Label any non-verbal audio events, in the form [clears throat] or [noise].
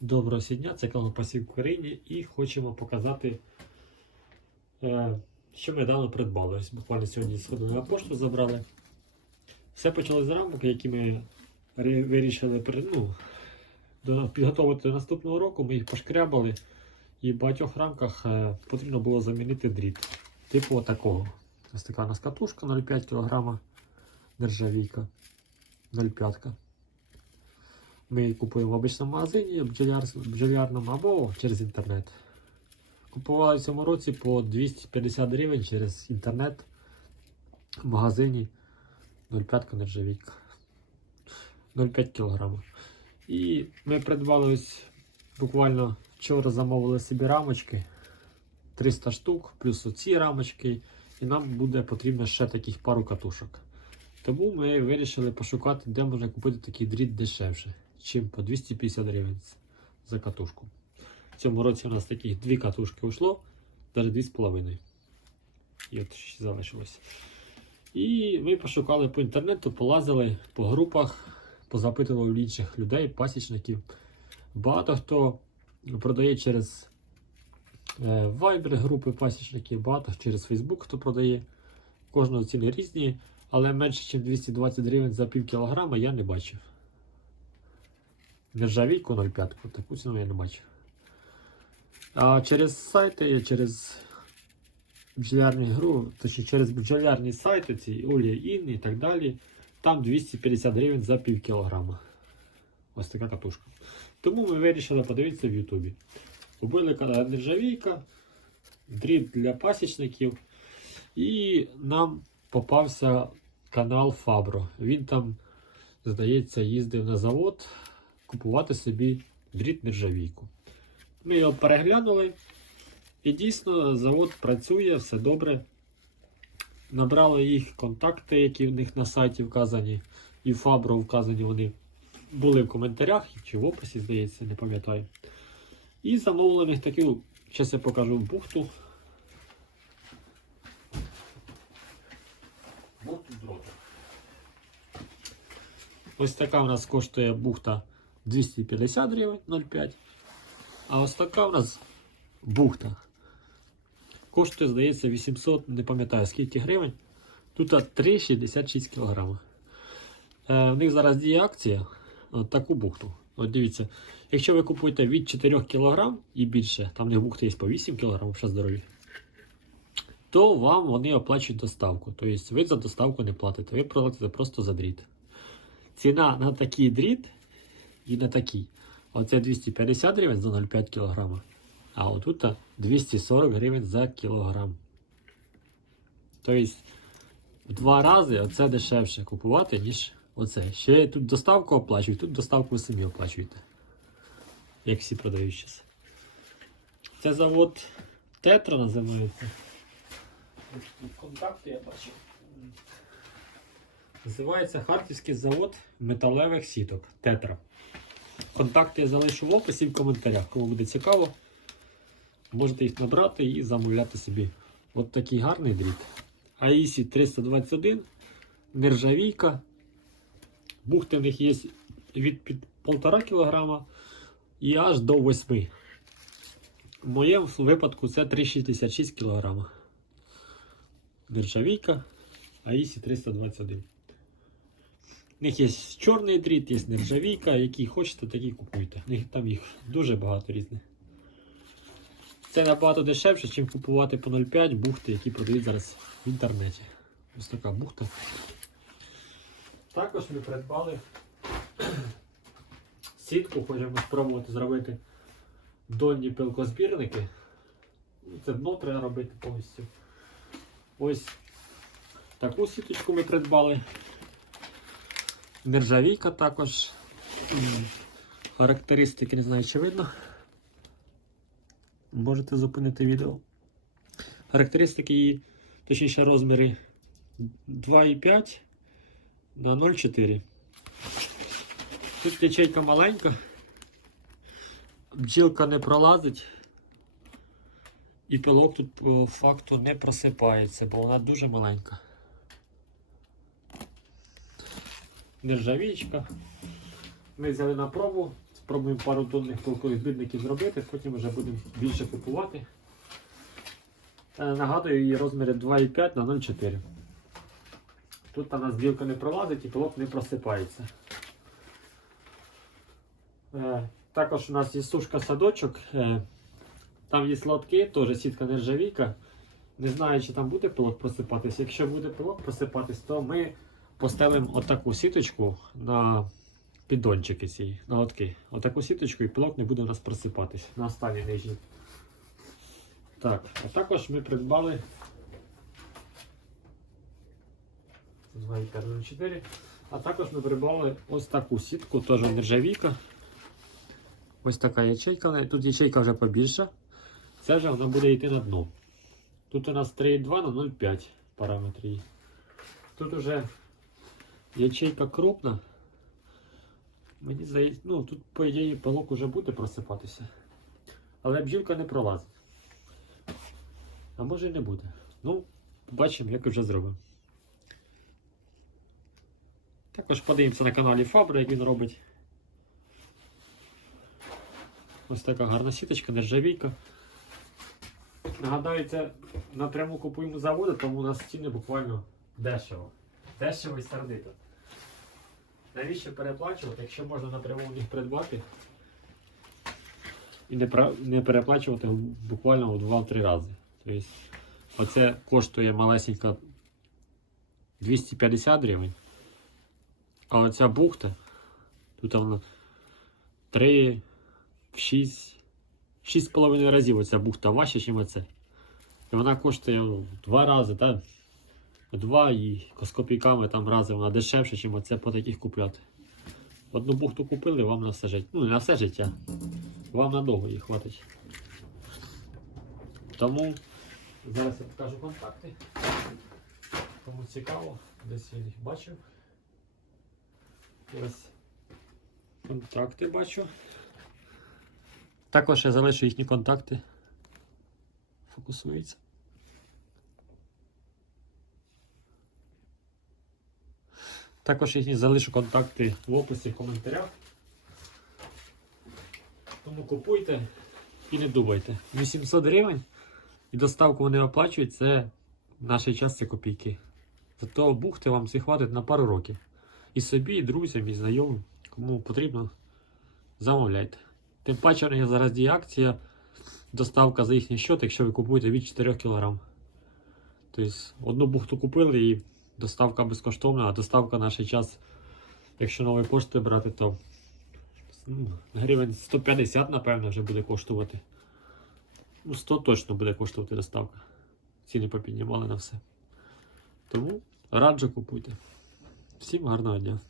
Доброго дня, це канал Пасів Україні і хочемо показати, е, що ми недавно придбали. Буквально сьогодні сходили на пошту, забрали. Все почалося з рамок, які ми вирішили ну, підготувати до наступного року. Ми їх пошкрябали і в багатьох рамках е, потрібно було замінити дріт. Типу такого. Ось така у нас катушка 0,5 кг, нержавійка 0,5 ми її купуємо в обичному магазині, бджоляр- бджолярному або через інтернет. Купували в цьому році по 250 гривень через інтернет в магазині 0,5 нержавійка. 0,5 кг. І ми придбали ось буквально вчора замовили собі рамочки 300 штук, плюс оці рамочки. І нам буде потрібно ще таких пару катушок. Тому ми вирішили пошукати, де можна купити такий дріт дешевше, чим по 250 гривень за катушку. В цьому році у нас таких дві катушки ушло, навіть дві з половиною. І от ще залишилось. І ми пошукали по інтернету, полазили по групах, позапитували в інших людей, пасічників. Багато хто продає через е, Viber групи пасічників, багато через Facebook хто продає. Кожного ціни різні, але менше, ніж 220 гривень за пів кілограма я не бачив. Нержавійку 0,5, таку ціну я не бачив. А через сайти, через бджолярні гру, точніше через бджолярні сайти, ці Олі Ін і так далі, там 250 гривень за пів кілограма. Ось така катушка. Тому ми вирішили подивитися в Ютубі. Купили нержавійка, дріт для пасічників. І нам попався канал Фабро. Він там, здається, їздив на завод купувати собі дріт нержавійку. Ми його переглянули, і дійсно завод працює, все добре. Набрали їх контакти, які в них на сайті вказані, і Фабро вказані вони були в коментарях чи в описі, здається, не пам'ятаю. І замовили в таку, зараз я покажу бухту. Ось така у нас коштує бухта 250 гривень 0,5. А ось така у нас бухта. Коштує, здається, 800, не пам'ятаю скільки гривень. Тут 3,66 кг. Е, в них зараз діє акція. От таку бухту. От дивіться, якщо ви купуєте від 4 кг і більше, там в них бухти є по 8 кг, ще здорові, то вам вони оплачують доставку. Тобто ви за доставку не платите, ви платите просто за дріт. Ціна на такий дріт на такий. Оце 250 гривень за 0,5 кг. А отут 240 гривень за кілограм. Тобто в два рази оце дешевше купувати, ніж оце. Ще тут доставку оплачують, тут доставку ви самі оплачуєте. Як всі продають зараз. Це завод Тетра називається. Тут Контакти я бачу. Називається Харківський завод металевих сіток Тетра. Контакти я залишу в описі в коментарях. Кому буде цікаво, можете їх набрати і замовляти собі. От такий гарний дріт. AISI 321, нержавійка. Бухти в них є від під 1,5 кг і аж до 8. В моєму випадку це 3,66 кг. Нержавійка AISI 321. У них є чорний дріт, є нержавійка, який хочете, такий купуйте. У них там їх дуже багато різних. Це набагато дешевше, ніж купувати по 0,5 бухти, які продають зараз в інтернеті. Ось така бухта. Також ми придбали [clears throat] сітку, хочемо спробувати зробити донні пилкозбірники. Це дно треба робити повністю. Ось таку сіточку ми придбали. Нержавійка також. Характеристики не знаю, чи видно. Можете зупинити відео. Характеристики її, точніше розміри 2,5 на 0,4. Тут ячейка маленька. Бджілка не пролазить. І пилок тут по факту не просипається, бо вона дуже маленька. Нержавічка. Ми взяли на пробу спробуємо пару тонних пилковідбірників зробити, потім вже будемо більше купувати. Е, Нагадую, її розміри 2,5 на 0,4. Тут у нас ділка не пролазить і пилок не просипається. Е, Також у нас є сушка садочок. Е, Там є лотки, теж сітка нержавійка. Не знаю, чи там буде пилок просипатись. Якщо буде пилок просипатись, то ми поставимо отаку сіточку на піддончики ці, на лотки. Отаку сіточку і пилок не буде у нас просипатись на останній нижній. Так, а також ми придбали 2,4. А також ми придбали ось таку сітку, теж нержавійка. Ось така ячейка. неї. Тут ячейка вже побільша. Це вже вона буде йти на дно. Тут у нас 3,2 на 0,5 параметри. Тут уже ячейка крупна. Мені здається, ну тут, по ідеї, пилок уже буде просипатися. Але бджілка не пролазить. А може і не буде. Ну, побачимо, як вже зробимо. Також подивимося на каналі Фабри, як він робить. Ось така гарна сіточка, нержавійка. Нагадаю, це напряму купуємо з заводу, тому у нас ціни буквально дешево. Дешево і сердито. Навіщо переплачувати, якщо можна напряму в них придбати і не, не переплачувати буквально у 2-3 рази. Тобто, оце коштує малесенька 250 гривень. А оця бухта, тут вона 3, 6, 6,5 разів оця бухта важча, ніж оце. І вона коштує в два рази, так? Два і з копійками там рази вона дешевше, ніж оце по таких купляти. Одну бухту купили, вам на все життя. Ну, не на все життя. Вам надовго її хватить. Тому зараз я покажу контакти. Кому цікаво, десь я їх бачив. Ось контакти бачу. Також я залишу їхні контакти. Фокусується. Також їхні залишу контакти в описі в коментарях. Тому купуйте і не думайте. 800 гривень і доставку вони оплачують, це в наш час це копійки. Зато бухти вам це хватить на пару років. І собі, і друзям, і знайомим. Кому потрібно, замовляйте. Тим паче у зараз діє акція, доставка за їхній счет, якщо ви купуєте від 4 кг. Тобто одну бухту купили і доставка безкоштовна, а доставка наш час, якщо нові пошти брати, то ну, гривень 150, напевно, вже буде коштувати. Ну, 100 точно буде коштувати доставка. Ціни попіднімали на все. Тому раджу купуйте. Всім гарного дня.